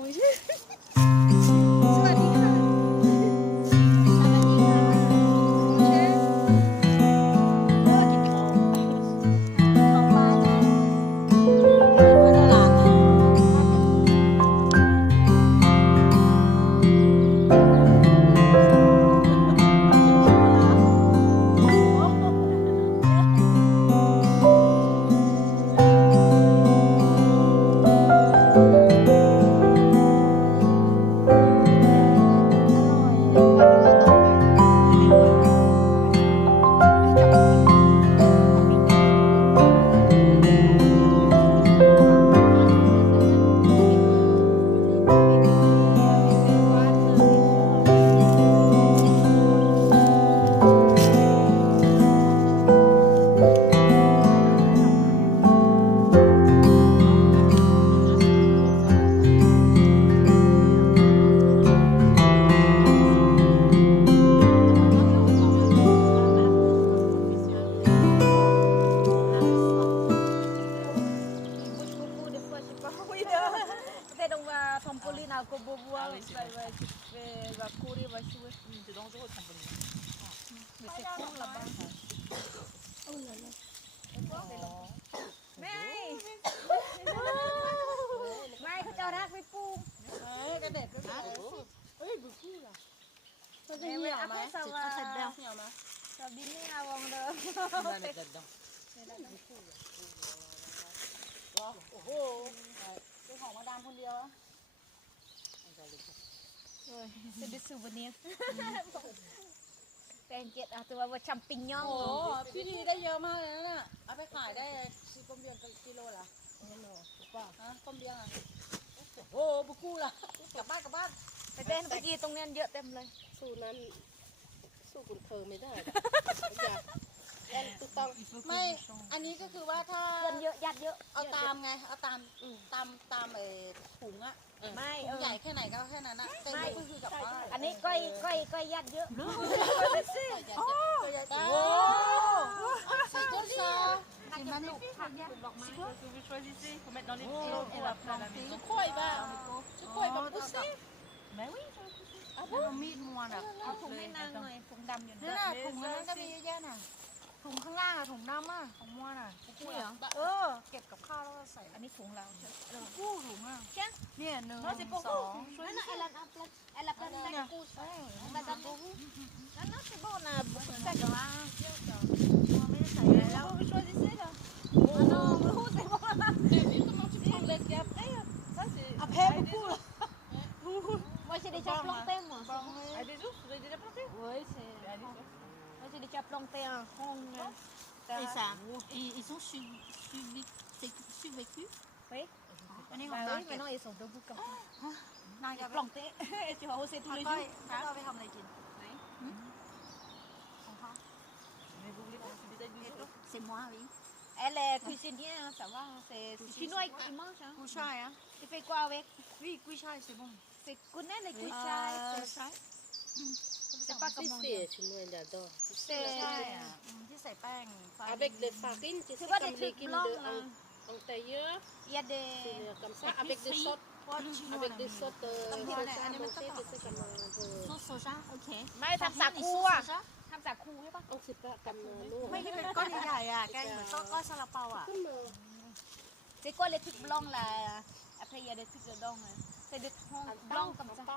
ওই যে หรือเชคุละบ้างคะไม่ไม่เขาจะรักไปกระเด็ดไปปูเฮ้ยบุกี้ล่ะันเมเยไหมจเด็ดเนียวไมบินนี่อาวงเดิมเด็ดดดงโอ้โหเป็นของมาดามคนเดียวอ่ะเ ồ ด sẽ đi s น u b ê แ e งเก n อ h ế t à, ว่า bảo vào t r โอ้พี่ดีได้เยอะมากเลยนะน่ะเอาไปขายได้ซื้อกลมเบียงกิโลละฮะกลมเบียงอ่ะโอ้โหบุกูล่ะกลับบ้านกลับบ้าน Cái tên c á ตรงเนี้ยเยอะเต็มเลย สู้นั้น สู้คุณเธอไม่ได้ อย่านตุกต้อง ไม่ อันนี้ก็คือว่าถ้านเยอะยัดเยอะ เอาตามไง เอาตามตาม ตามไอ้ถุงอะไม่ถุงใหญ่แค่ไหนก็แค่นั้นะนี้ก้อยก้อยก้อยยัดเยอะโอ้โหใส่ก้นซอใส่มันลูกผักยัดดอกไม้คือวสชวลซิซี่คุณแม่นอนนี่เอ็มเอ็อแบบนี้อุกข่อยบ้างชุกข่อยแบบปุ๊บอิแม่วิ่งเอามีดมวนอ่ะเอาถองให้นางหน่อยถุงดำอยู่นี่นอถุงนั้นก็มีเยอะแยะน่ะถุงข้างล่างอะถุงดำอะของม้วนอะกูเหรอเออ เก็บกับข้าวแล้วก็ใส่อันนี้ถุงเราเออกู้ถุงอะเนี่ยหนึ่งสองช่วยนะเอลันอัพลับเอลับอัพลันกู้ใช่แต่ตะกู้นั่นน่ะสิบนะบุกใส่กันมาไม่ได้ใส่แล้วช่วยดิสิเถอะน้องรู้สิว่า qui a planté un rond. Euh, c'est ça. Ils, ils ont survécu. Sub, sub, oui. Bah oui, maintenant ils sont debout comme ça. Ah, ah. Non, il a planté. et tu vas hausser tous les jours. Ça va faire des gins. Oui. Hum? Mhm. Mais vous voulez profiter du jour C'est moi, oui. Elle est cuisinière, hein, ça va. Hein, c'est chinois qui mange. Hein. Couchai, hein. Tu fais quoi avec Oui, couchai, c'est bon. C'est connais les couchai. Euh, สีสียชิมเหมือนเดียดอกใช่ที่ใส่แป้งอาเบกเลฟากินคือว่าเด็กกินเดือดองเตยเยอะเยเดกำซ่าอาเบกเดือดอาเบกเดือดสดเออที่ว่าเด็กอันนี้มันต้องใส่กำมือซุโซซ่าโอเค ไม่ทำสาคูอ่ะทำสาคูใช่ปะโอเคิบกำมือลูกไม่ที่เป็นก้อนใหญ่อ่ะแกงเหมือนก้อนซาลาเปาอ่ะขึ้นมือที่ก้อนเล็กๆล็องละอาเพียเดือดสดเดือดดองเลยเดือดห้องบล็องกำซ่า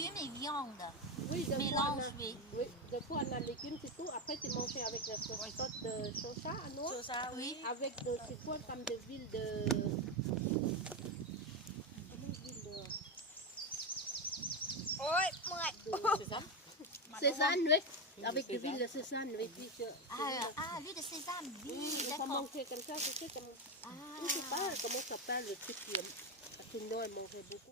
les viandes. Oui, de mélange, fois, oui. oui. Des fois, on a légumes, c'est tout. Après, c'est mangé avec la sauce oui. de chosa, non Chosa, oui. Avec, de, c'est quoi, comme de ville de... Oui, moi. Sésame, oui. Avec le ville de sésame, oui. Ah, ah, lui de Cézanne, oui. On ah, va ah, comme ça, je sais comment. Ah. Je sais pas comment ça s'appelle le truc. Sinon, elle mangeait beaucoup.